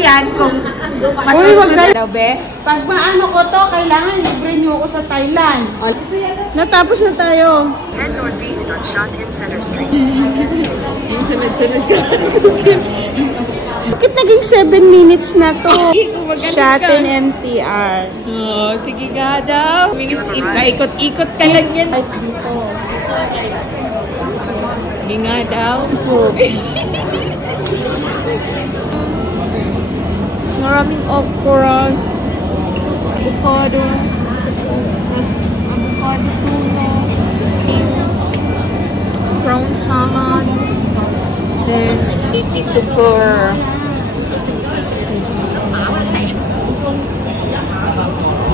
yan kung Uy, wag na. daw, be? Pag maano ko to, kailangan libre niyo ako sa Thailand. Natapos na tayo. Head northeast on Shatin Center Street. Yung sunod-sunod ka. Bakit naging 7 minutes na to? Shatin MTR. Oh, sige nga daw. Ikot-ikot ka lang yan. Sige nga daw. Maraming okra. Avocado. Avocado tuna. Prawn salmon. Then, city super.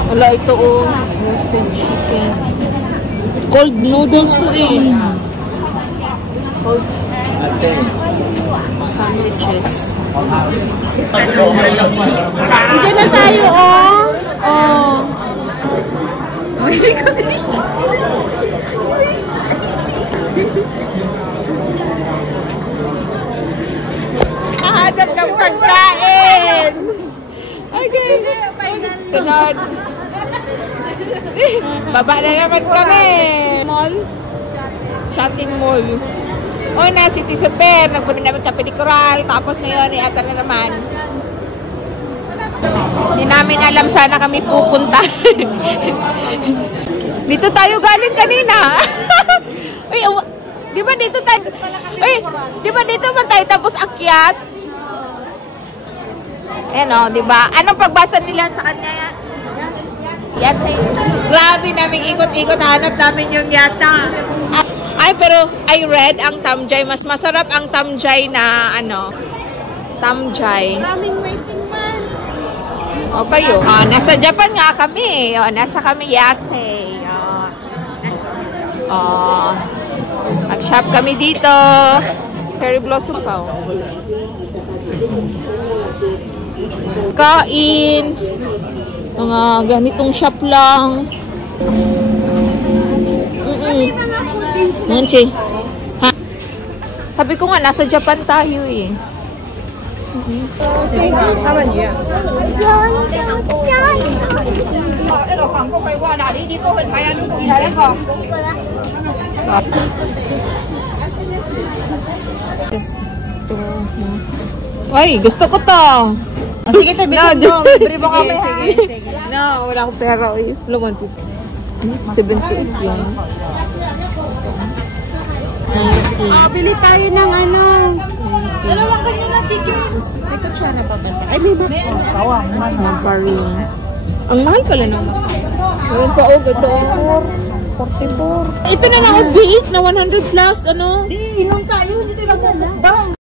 Wala ito oh. Roasted chicken. Cold noodles to eh. Cold sandwiches. Diyan na tayo, oh. Oh. Kahanap ng pagkain! Okay. Sunod. Baba na naman kami. Mall. Shopping mall. O na, City Super. Nagpunta namin sa Pedicura. Tapos ngayon, ata na naman. Hindi namin alam sana kami pupunta. Dito tayo galing kanina. Uy, di ba dito tayo? Uy, di ba dito man tayo tapos akyat? Ayan o, di ba? Anong pagbasa nila sa kanya yan? Yate. Grabe namin ikot-ikot. Hanap namin yung yata. Ay, pero I read ang tamjay. Mas masarap ang tamjay na ano. Tamjay. Maraming waiting man. O kayo. Nasa Japan nga kami. O, nasa kami yate. Mag-shop kami dito. Cherry blossom pa. Kain. Mga ganitong shop lang. Nanchi. Ha? Sabi ko nga, nasa Japan tayo eh. Ay, gusto ko to. Sige, tabi ko. Libre mo kami, ha? No, wala akong pera. Luman po. 78 yan. Bili tayo ng ano. Dalawang ganyan na chicken. Ikot siya na babanda. Ay, may bawang. Macaroon. Ang mahal pala naman. Meron pa o, ito. 44. Ito na lang, big na 100 plus, ano? Di, inom tayo. Hindi tayo magdala.